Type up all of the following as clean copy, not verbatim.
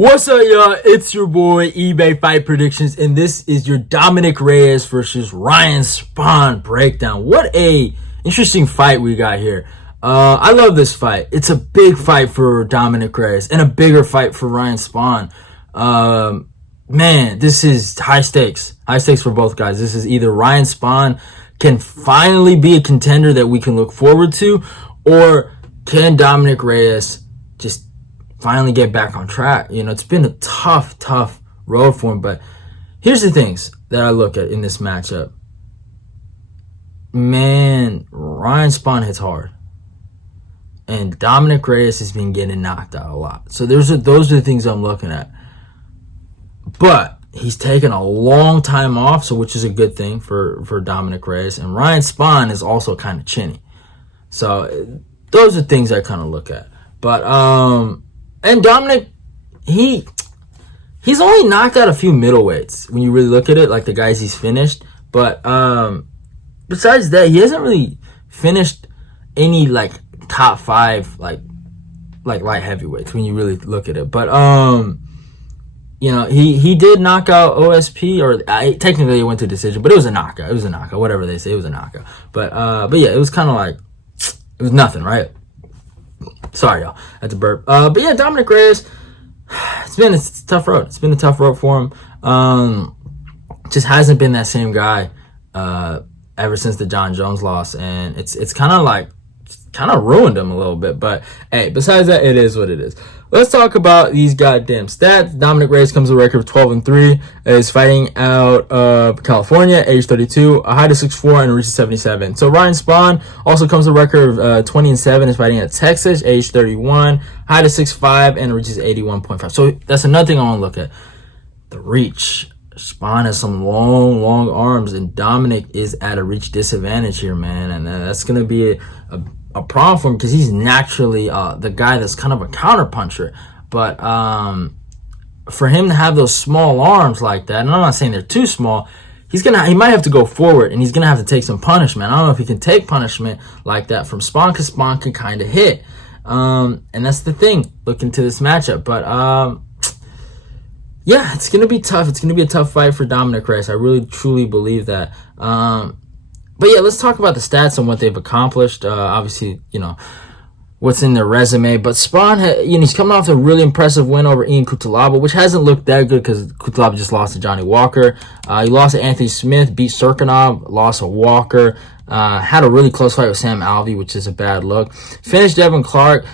What's up, y'all? It's your boy eBay Fight Predictions, and this is your Dominick Reyes versus Ryan Spann breakdown. What a interesting fight we got here. I love this fight. It's a big fight for Dominick Reyes and a bigger fight for Ryan Spann. Man, this is high stakes. High stakes for both guys. This is either Ryan Spann can finally be a contender that we can look forward to, or can Dominick Reyes just finally get back on track. You know, it's been a tough road for him, but here's the things that I look at in this matchup. Man, Ryan Spann hits hard, and Dominick Reyes has been getting knocked out a lot. So those are the things I'm looking at. But he's taken a long time off, so which is a good thing for Dominick Reyes. And Ryan Spann is also kind of chinny. So those are things I kind of look at. But and Dominick, he's only knocked out a few middleweights when you really look at it, like the guys he's finished. But besides that, he hasn't really finished any like top 5 like light heavyweights when you really look at it. But you know, he did knock out OSP, or technically it went to decision, but it was a knockout. It was a knockout, whatever they say, it was a knockout. But yeah, it was kind of like, it was nothing, right? Sorry, y'all. That's a burp. But yeah, Dominick Reyes, it's a tough road. It's been a tough road for him. Just hasn't been that same guy ever since the John Jones loss, and it's kind of ruined him a little bit. But hey, besides that, it is what it is. Let's talk about these goddamn stats. Dominick Reyes comes with a record of 12-3. Is fighting out of California, age 32, a height of 6'4", and reaches 77. So Ryan Spann also comes with a record of 20-7. Is fighting at Texas, age 31, height of 6'5", and reaches 81.5. So that's another thing I want to look at. The reach. Spann has some long arms, and Dominick is at a reach disadvantage here, man. And that's going to be a problem for him, because he's naturally the guy that's kind of a counter puncher. But for him to have those small arms like that, and I'm not saying they're too small, he might have to go forward, and he's gonna have to take some punishment. I don't know if he can take punishment like that from Spann, because Spann can kind of hit, and that's the thing looking to this matchup. But yeah, it's gonna be tough. It's gonna be a tough fight for Dominick Reyes. I really truly believe that. But yeah, let's talk about the stats and what they've accomplished. Obviously, you know, what's in their resume. But Spann, he's coming off a really impressive win over Ian Cutelaba, which hasn't looked that good because Cutelaba just lost to Johnny Walker. He lost to Anthony Smith, beat Serkinov, lost to Walker. Had a really close fight with Sam Alvey, which is a bad look. Finished Devin Clark,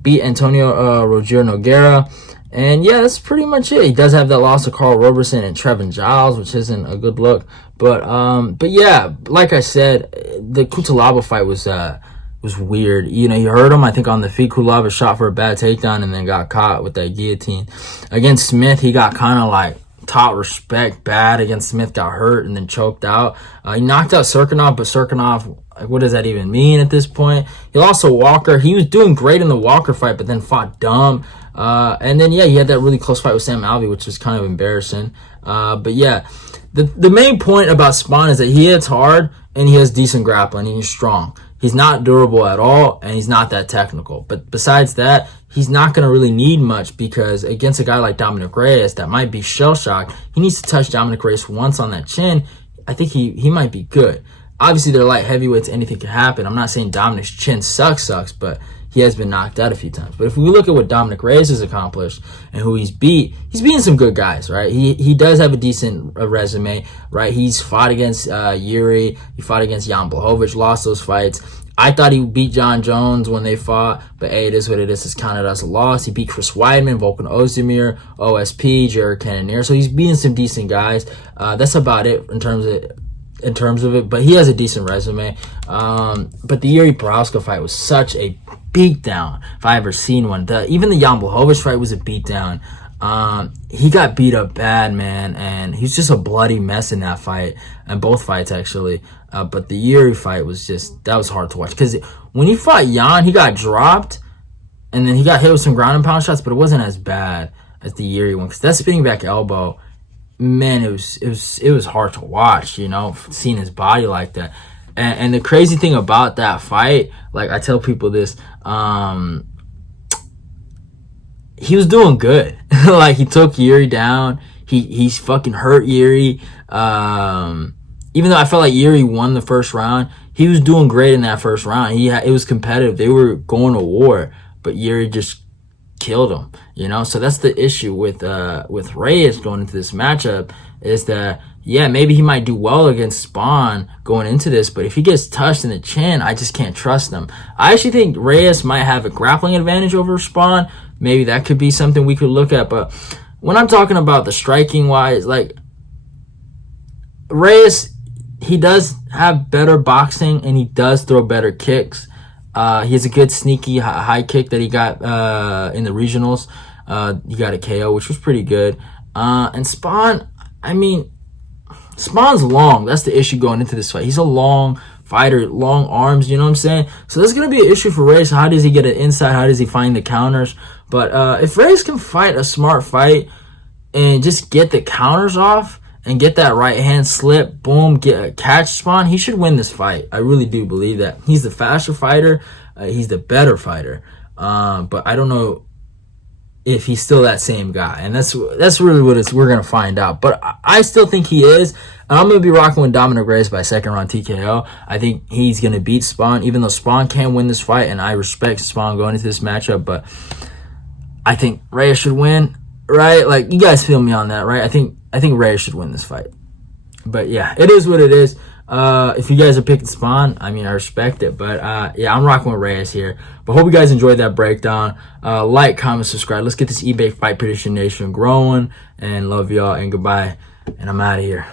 beat Antonio Roger Nogueira. And yeah, that's pretty much it. He does have that loss to Carl Roberson and Trevin Giles, which isn't a good look. But yeah, like I said, the Cutelaba fight was weird. You know, he hurt him, I think, on the feet. Cutelaba shot for a bad takedown and then got caught with that guillotine. Against Smith, he got kind of like taught respect bad. Against Smith, got hurt and then choked out. He knocked out Serkinov, but Serkinov, what does that even mean at this point? He lost to Walker. He was doing great in the Walker fight, but then fought dumb. And then, yeah, he had that really close fight with Sam Alvey, which was kind of embarrassing. But yeah, the main point about Spann is that he hits hard and he has decent grappling. He's strong. He's not durable at all, and he's not that technical. But besides that, he's not going to really need much, because against a guy like Dominick Reyes that might be shell-shocked, he needs to touch Dominick Reyes once on that chin. I think he might be good. Obviously, they're light heavyweights. Anything can happen. I'm not saying Dominick's chin sucks, but he has been knocked out a few times. But if we look at what Dominick Reyes has accomplished and who he's beaten some good guys, right? He does have a decent resume, right? He's fought against Yuri. He fought against Jan Blachowicz, lost those fights. I thought he beat John Jones when they fought, but hey, it is what it is. It's counted as a loss. He beat Chris Weidman, Volkan Ozdemir, OSP, Jared Cannonier. So he's beating some decent guys. That's about it in terms of it, but he has a decent resume. But the Yuri Prochazka fight was such a beatdown, if I ever seen one. Even the Jan Blachowicz fight was a beatdown. He got beat up bad, man, and he's just a bloody mess in that fight, and both fights actually. But the Yuri fight was that was hard to watch, because when he fought Jan, he got dropped, and then he got hit with some ground and pound shots, but it wasn't as bad as the Yuri one, because that spinning back elbow, man, it was hard to watch, you know, seeing his body like that. And the crazy thing about that fight, like I tell people this, he was doing good. Like, he took Yuri down. He's fucking hurt Yuri. Even though I felt like Yuri won the first round, he was doing great in that first round. It was competitive. They were going to war, but Yuri just killed him. You know, so that's the issue with Reyes going into this matchup, is that, yeah, maybe he might do well against Spann going into this, but if he gets touched in the chin, I just can't trust him. I actually think Reyes might have a grappling advantage over Spann. Maybe that could be something we could look at. But when I'm talking about the striking wise, like, Reyes, he does have better boxing and he does throw better kicks. He has a good sneaky high kick that he got in the regionals. He got a KO, which was pretty good. And Spann, I mean, Spann's long. That's the issue going into this fight. He's a long fighter, long arms, you know what I'm saying? So there's going to be an issue for Reyes. How does he get it inside? How does he find the counters? But if Reyes can fight a smart fight and just get the counters off and get that right hand slip, boom, catch Spann, he should win this fight. I really do believe that. He's the faster fighter. He's the better fighter. But I don't know if he's still that same guy. And that's really what we're going to find out. But I still think he is. I'm going to be rocking with Dominick Reyes by second round TKO. I think he's going to beat Spann, even though Spann can win this fight, and I respect Spann going into this matchup. But I think Reyes should win, right? Like, you guys feel me on that, right? I think Reyes should win this fight. But yeah, it is what it is. If you guys are picking Spann, I mean, I respect it. But yeah, I'm rocking with Reyes here. But hope you guys enjoyed that breakdown. Like, comment, subscribe. Let's get this eBay Fight Prediction Nation growing. And love y'all, and goodbye. And I'm out of here.